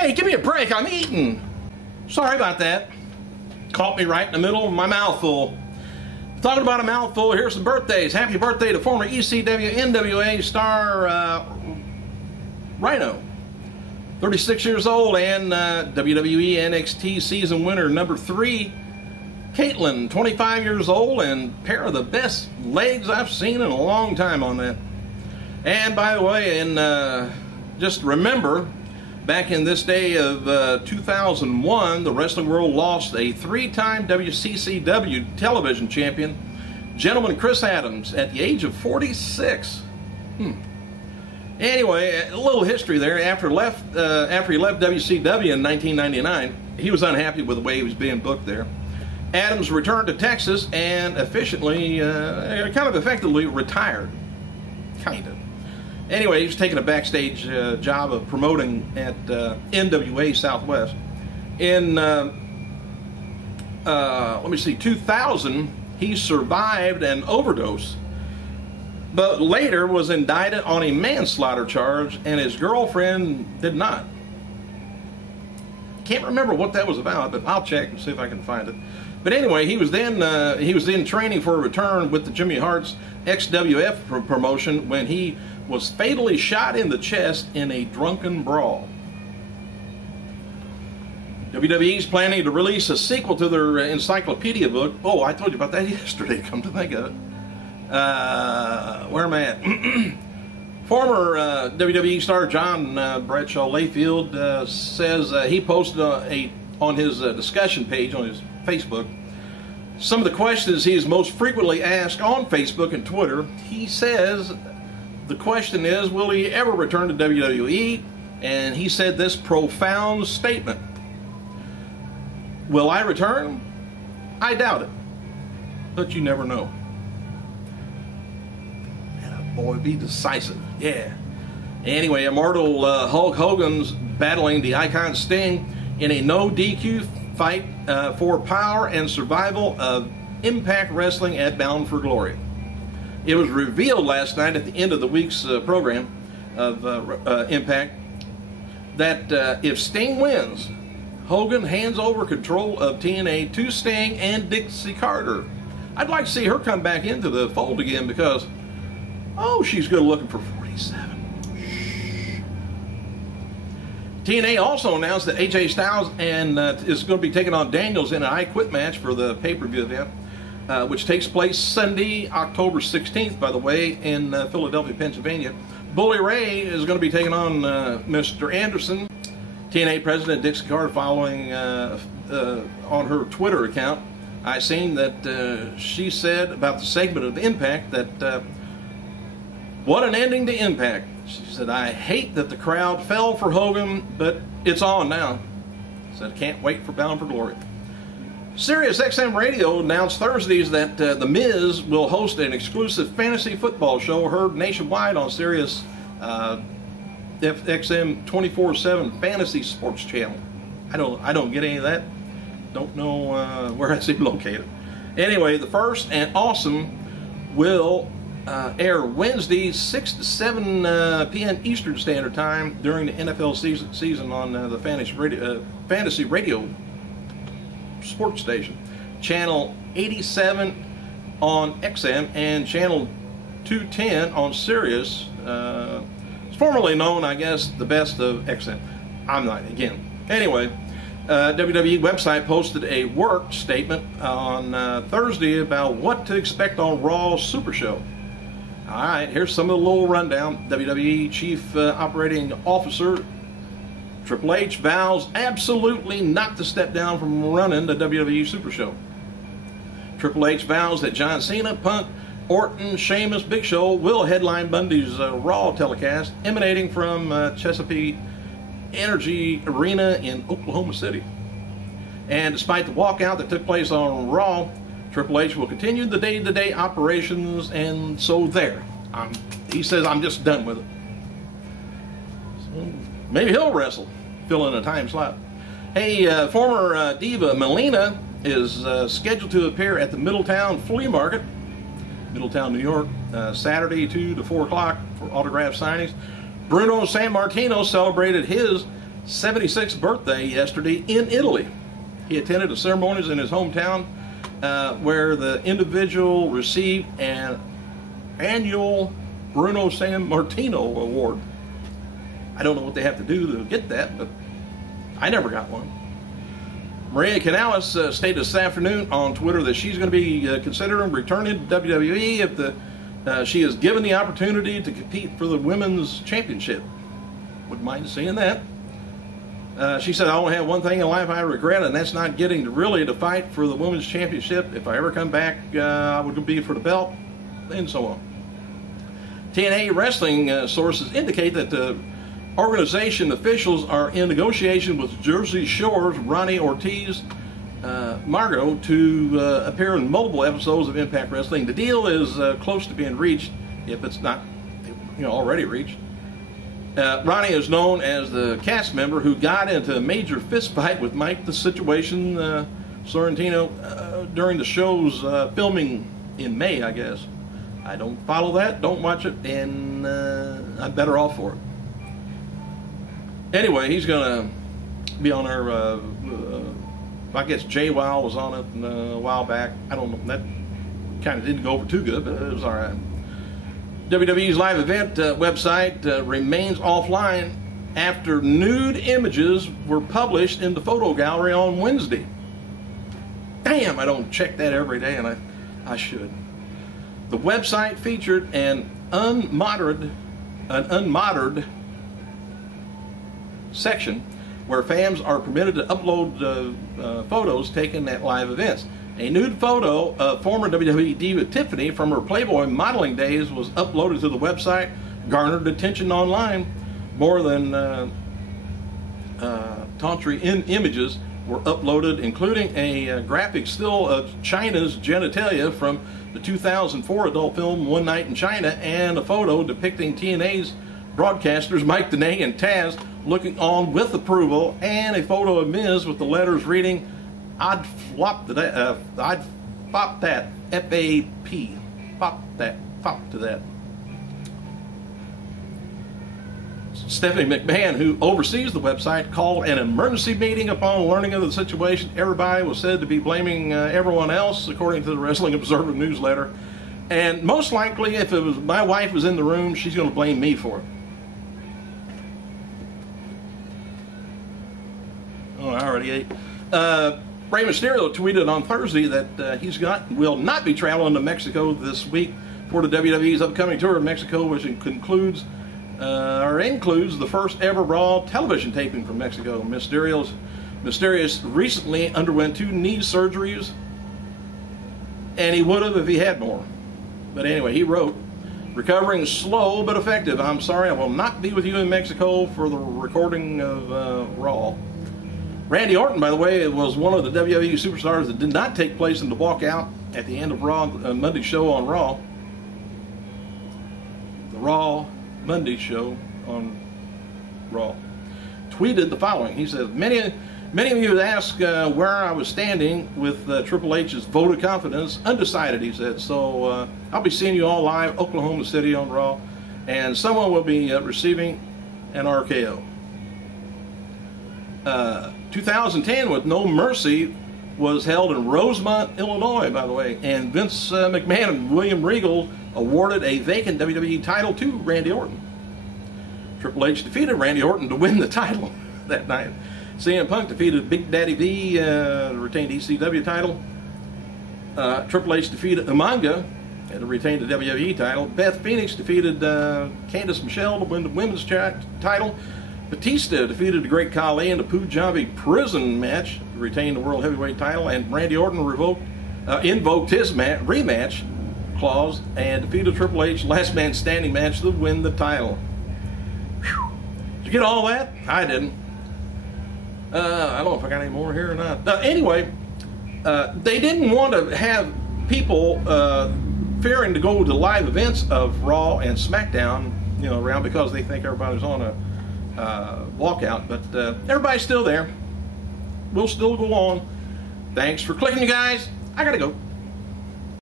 Hey, give me a break, I'm eating. Sorry about that. Caught me right in the middle of my mouthful. Talking about a mouthful, here's some birthdays. Happy birthday to former ECW NWA star Rhino. 36 years old, and WWE NXT season winner number 3, Caitlin, 25 years old, and pair of the best legs I've seen in a long time on that. And by the way, and just remember, back in this day of 2001, the wrestling world lost a 3-time WCCW television champion, gentleman Chris Adams, at the age of 46. Anyway, a little history there. After he left WCW in 1999, he was unhappy with the way he was being booked there. Adams returned to Texas and effectively retired. Kind of. Anyway, he was taking a backstage job of promoting at NWA Southwest. In, 2000, he survived an overdose, but later was indicted on a manslaughter charge, and his girlfriend did not. Can't remember what that was about, but I'll check and see if I can find it. But anyway, he was then training for a return with the Jimmy Hart's XWF promotion when he was fatally shot in the chest in a drunken brawl. WWE's planning to release a sequel to their encyclopedia book. Oh, I told you about that yesterday, come to think of it. Where am I at? Former WWE star John Bradshaw Layfield says he posted on his discussion page on his Facebook some of the questions he is most frequently asked on Facebook and Twitter. He says the question is, will he ever return to WWE? And he said this profound statement: will I return? I doubt it, but you never know. And boy, be decisive. Yeah. Anyway, immortal Hulk Hogan's battling the Icon Sting in a no DQ fight for power and survival of Impact Wrestling at Bound for Glory. It was revealed last night at the end of the week's program of Impact that if Sting wins, Hogan hands over control of TNA to Sting and Dixie Carter. I'd like to see her come back into the fold again because, oh, she's good looking for 47. TNA also announced that AJ Styles is going to be taking on Daniels in an I Quit match for the pay-per-view event, which takes place Sunday, October 16th, by the way, in Philadelphia, Pennsylvania. Bully Ray is going to be taking on Mr. Anderson. TNA President Dixie Carter, following on her Twitter account, I seen that she said about the segment of Impact that what an ending to Impact. She said, I hate that the crowd fell for Hogan, but it's on now. Said, I can't wait for Bound for Glory. Sirius XM Radio announced Thursdays that The Miz will host an exclusive fantasy football show heard nationwide on Sirius XM 24/7 Fantasy Sports Channel. I don't get any of that. Don't know where that's even located. Anyway, the First and Awesome will air Wednesday 6 to 7 p.m. Eastern Standard Time during the NFL season on the Fantasy Radio Sports Station, Channel 87 on XM and Channel 210 on Sirius. It's formerly known, I guess, the best of XM. I'm not, again. Anyway, WWE website posted a work statement on Thursday about what to expect on Raw's Super Show. All right, here's some of the little rundown. WWE Chief Operating Officer Triple H vows absolutely not to step down from running the WWE Super Show. Triple H vows that John Cena, Punk, Orton, Sheamus, Big Show will headline Monday's Raw telecast emanating from Chesapeake Energy Arena in Oklahoma City. And despite the walkout that took place on Raw, Triple H will continue the day-to-day operations, and so there. He says, I'm just done with it. So maybe he'll wrestle, fill in a time slot. Hey, former diva Melina is scheduled to appear at the Middletown Flea Market, Middletown, New York, Saturday 2 to 4 o'clock for autograph signings. Bruno Sammartino celebrated his 76th birthday yesterday in Italy. He attended the ceremonies in his hometown where the individual received an annual Bruno San Martino award. I don't know what they have to do to get that, but I never got one. Maria Canales stated this afternoon on Twitter that she's going to be considering returning to WWE if she is given the opportunity to compete for the Women's Championship. Wouldn't mind seeing that. She said, I only have one thing in life I regret, and that's not getting to fight for the Women's Championship. If I ever come back, I would be for the belt, and so on. TNA wrestling sources indicate that the organization officials are in negotiation with Jersey Shore's Ronnie Ortiz Margot to appear in multiple episodes of Impact Wrestling. The deal is close to being reached, if it's not already reached. Ronnie is known as the cast member who got into a major fist fight with Mike the Situation Sorrentino during the show's filming in May, I guess. I don't follow that, don't watch it, and I'm better off for it. Anyway, he's going to be on our, I guess Jay Wild was on it a while back. I don't know, that kind of didn't go over too good, but it was all right. WWE's live event website remains offline after nude images were published in the photo gallery on Wednesday. Damn, I don't check that every day, and I should. The website featured an unmodded section where fans are permitted to upload photos taken at live events. A nude photo of former WWE diva Tiffany from her Playboy modeling days was uploaded to the website, garnered attention online. More than 23 images were uploaded, including a graphic still of China's genitalia from the 2004 adult film One Night in China, and a photo depicting TNA's broadcasters Mike Tenay and Taz looking on with approval, and a photo of Miz with the letters reading, I'd fop that, F-A-P, fop to that. Stephanie McMahon, who oversees the website, called an emergency meeting upon learning of the situation. Everybody was said to be blaming everyone else, according to the Wrestling Observer newsletter. And most likely, if it was my wife was in the room, she's going to blame me for it. Oh, I already ate. Rey Mysterio tweeted on Thursday that will not be traveling to Mexico this week for the WWE's upcoming tour of Mexico, which includes the first ever Raw television taping from Mexico. Mysterio recently underwent 2 knee surgeries, and he would have if he had more. But anyway, he wrote, recovering slow but effective. I'm sorry I will not be with you in Mexico for the recording of Raw. Randy Orton, by the way, was one of the WWE superstars that did not take place in the walkout at the end of Raw Monday show on Raw. The Raw Monday show on Raw. Tweeted the following. He said, many of you asked where I was standing with Triple H's vote of confidence. Undecided, he said. So I'll be seeing you all live, Oklahoma City on Raw, and someone will be receiving an RKO. 2010 with No Mercy was held in Rosemont, Illinois, by the way, and Vince McMahon and William Regal awarded a vacant WWE title to Randy Orton. Triple H defeated Randy Orton to win the title that night. CM Punk defeated Big Daddy V to retain the ECW title. Triple H defeated Umaga to retain the WWE title. Beth Phoenix defeated Candice Michelle to win the women's title. Batista defeated the Great Khali in the Punjabi prison match to retain the World Heavyweight title, and Randy Orton invoked his rematch clause and defeated Triple H last man standing match to win the title. Whew. Did you get all that? I didn't. I don't know if I got any more here or not. Anyway, they didn't want to have people fearing to go to live events of Raw and SmackDown, around, because they think everybody's on a walkout, but everybody's still there. We'll still go on. Thanks for clicking, you guys. I gotta go.